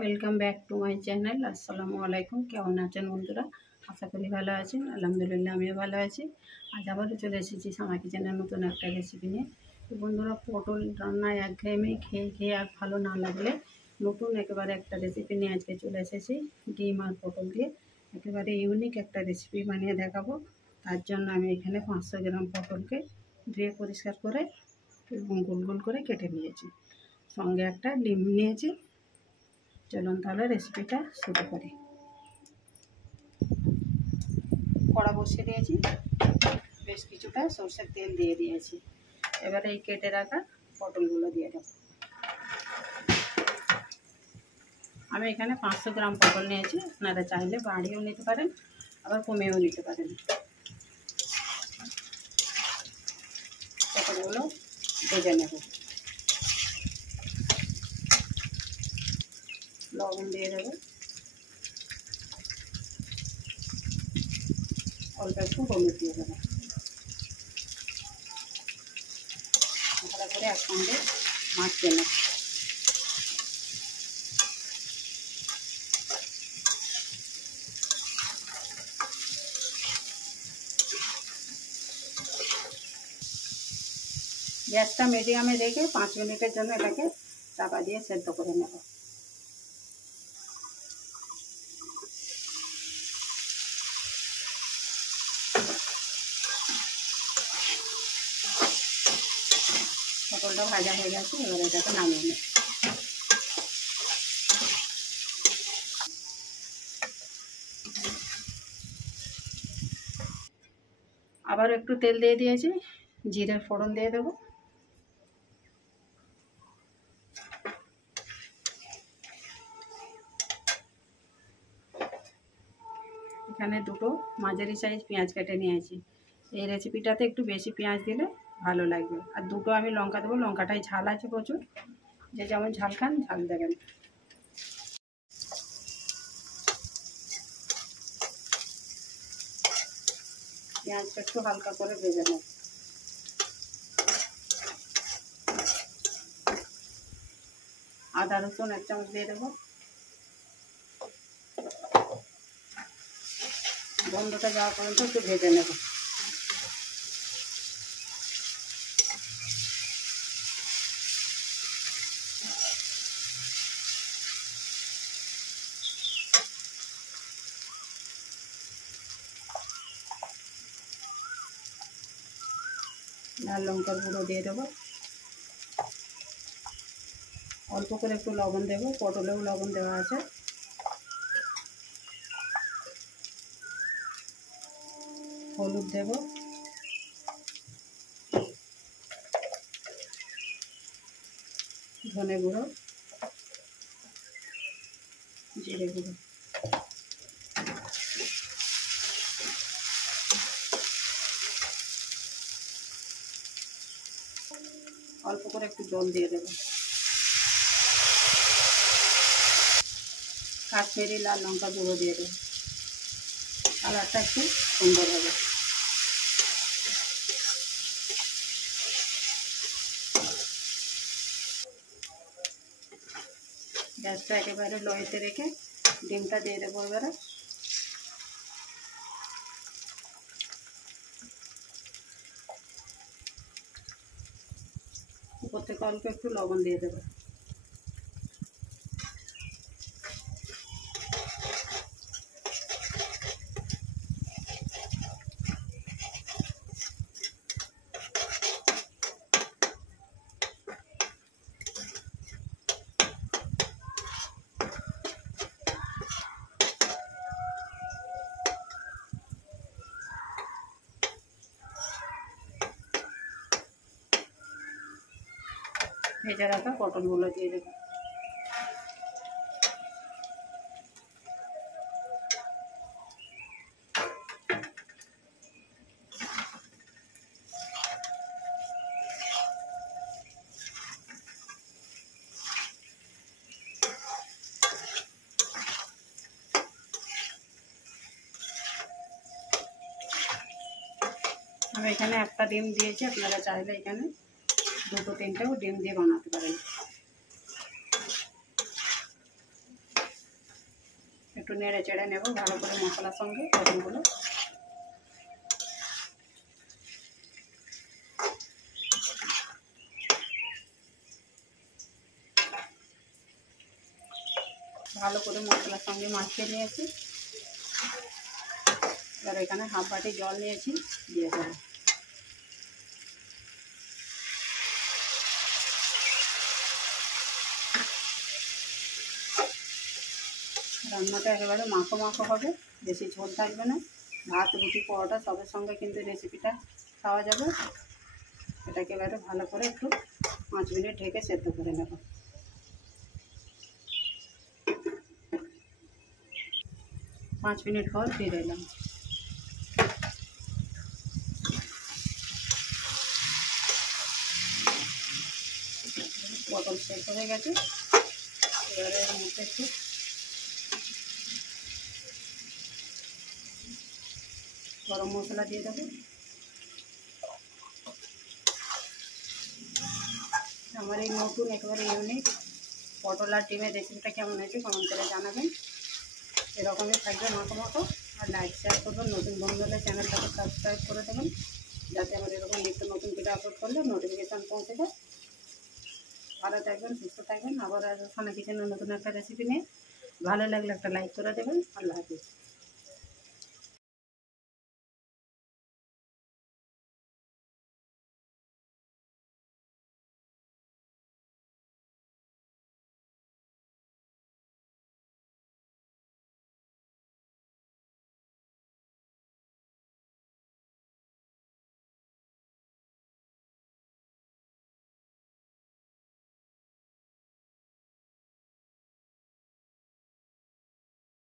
Welcome back to my channel. আসসালামু আলাইকুম। কেমন আছেন বন্ধুরা? আশা করি ভালো আছেন। আলহামদুলিল্লাহ আমিও ভালো আছি। আজ আবারও চলে এসেছি সামা কিচেনের নতুন একটা রেসিপি নিয়ে। তো বন্ধুরা, পটল রান্নায় একঘেয়েমি খেয়ে খেয়ে আর ভালো না লাগলে নতুন একেবারে একটা রেসিপি নিয়ে আজকে চলে এসেছি। ডিম আর পটল দিয়ে একেবারে ইউনিক একটা রেসিপি বানিয়ে দেখাবো। তার জন্য আমি এখানে 500 গ্রাম পটলকে ধুয়ে পরিষ্কার করে এবং গোল গোল করে কেটে নিয়েছি। সঙ্গে একটা ডিম নিয়েছি। চলুন তাহলে রেসিপিটা শুরু করি। কড়া বসিয়ে দিয়েছি, বেশ কিছুটা সরষের তেল দিয়ে দিয়েছি। এবারে এই কেটে রাখা পটলগুলো দিয়ে দেব। আমি এখানে 500 গ্রাম পটল নিয়েছি। আপনারা চাইলে বাড়িয়েও নিতে পারেন, আবার কমেও নিতে পারেন। পটলগুলো ভেজে নেব। লবণ দিয়ে দেবো, অল্প একটু হলুদ দিয়ে দেবো। ভালো করে একসঙ্গে মাখিয়ে নেব। গ্যাসটা মিডিয়ামে রেখে 5 মিনিটের জন্য এটাকে চাপা দিয়ে সেদ্ধ করে নেব। পটলটা ভাজা হয়ে গেছে, এবার এটাকে নামিয়ে নেব। আবার একটু তেল দিয়ে দিয়েছি, জিরের ফোড়ন দিয়ে দেবো। এখানে দুটো মাঝারি সাইজ পেঁয়াজ কেটে নিয়েছি। এই রেসিপিটাতে একটু বেশি পেঁয়াজ দিলে ভালো লাগবে। আর দুটো আমি লঙ্কা দেবো, লঙ্কাটাই ঝাল আছে প্রচুর, যে যেমন ঝাল খান ঝাল দেবেন। পেঁয়াজটা একটু হালকা করে ভেজে নেব। আদা রসুন 1 চামচ দিয়ে দেবো। গন্ধটা যাওয়া পর্যন্ত একটু ভেজে নেব। লাল লঙ্কার গুঁড়ো দিয়ে দেবো। অল্প করে একটু লবণ দেবো, পটলেও লবণ দেওয়া আছে। হলুদ দেবো, ধনে গুঁড়ো, জিরে গুঁড়ো। অল্প করে একটু জল দিয়ে দেবো। কাশ্মীরি লাল লঙ্কা গুঁড়ো দিয়ে দেবো, কালারটা একটু সুন্দর হবে। গ্যাসটা একেবারে লোতে রেখে ডিমটা দিয়ে দেবো। এবারে উপর থেকে অল্প একটু লবণ দিয়ে দেবো। ভেজে রাখা পটলগুলো দিয়ে দেবো। আমি এখানে একটা ডিম দিয়েছি, আপনারা চাইলে এখানে 2-3টেও ডিম দিয়ে বানাতে পারেন। একটু নেড়ে চেড়ে নেব ভালো করে মশলার সঙ্গে পটলগুলো। ভালো করে মশলার সঙ্গে মাখিয়ে নিয়েছি। এবার এখানে হাফ বাটি জল নিয়েছি, দিয়ে দেবো। রান্নাটা একেবারে মাখো মাখো হবে, বেশি ঝোল থাকবে না। ভাত, রুটি, পরোটা সবের সঙ্গে কিন্তু রেসিপিটা খাওয়া যাবে। এটাকে এবারে ভালো করে একটু 5 মিনিট ঢেকে সেদ্ধ করে নেব। 5 মিনিট পর ফিরে এলাম। পটল সেদ্ধ হয়ে গেছে। এবারে এর মধ্যে একটু গরম মশলা দিয়ে দেবো। আমার এই নতুন একেবারে ইউনিক পটল আর ডিমের রেসিপিটা কেমন হয়েছে কমেন্ট করে জানাবেন। এরকমই থাকবে মাখো মাখো। আর লাইক শেয়ার করবেন, নতুন বন্ধু হলে চ্যানেলটাকে সাবস্ক্রাইব করে দেবেন, যাতে আমার এরকম নিত্য নতুন ভিডিও আপলোড করলে নোটিফিকেশান পৌঁছে যায়। ভালো থাকবেন, সুস্থ থাকবেন। আবার সোনা কিচেনের নতুন একটা রেসিপি নিয়ে। ভালো লাগলে একটা লাইক করে দেবেন। আল্লাহ হাফিজ।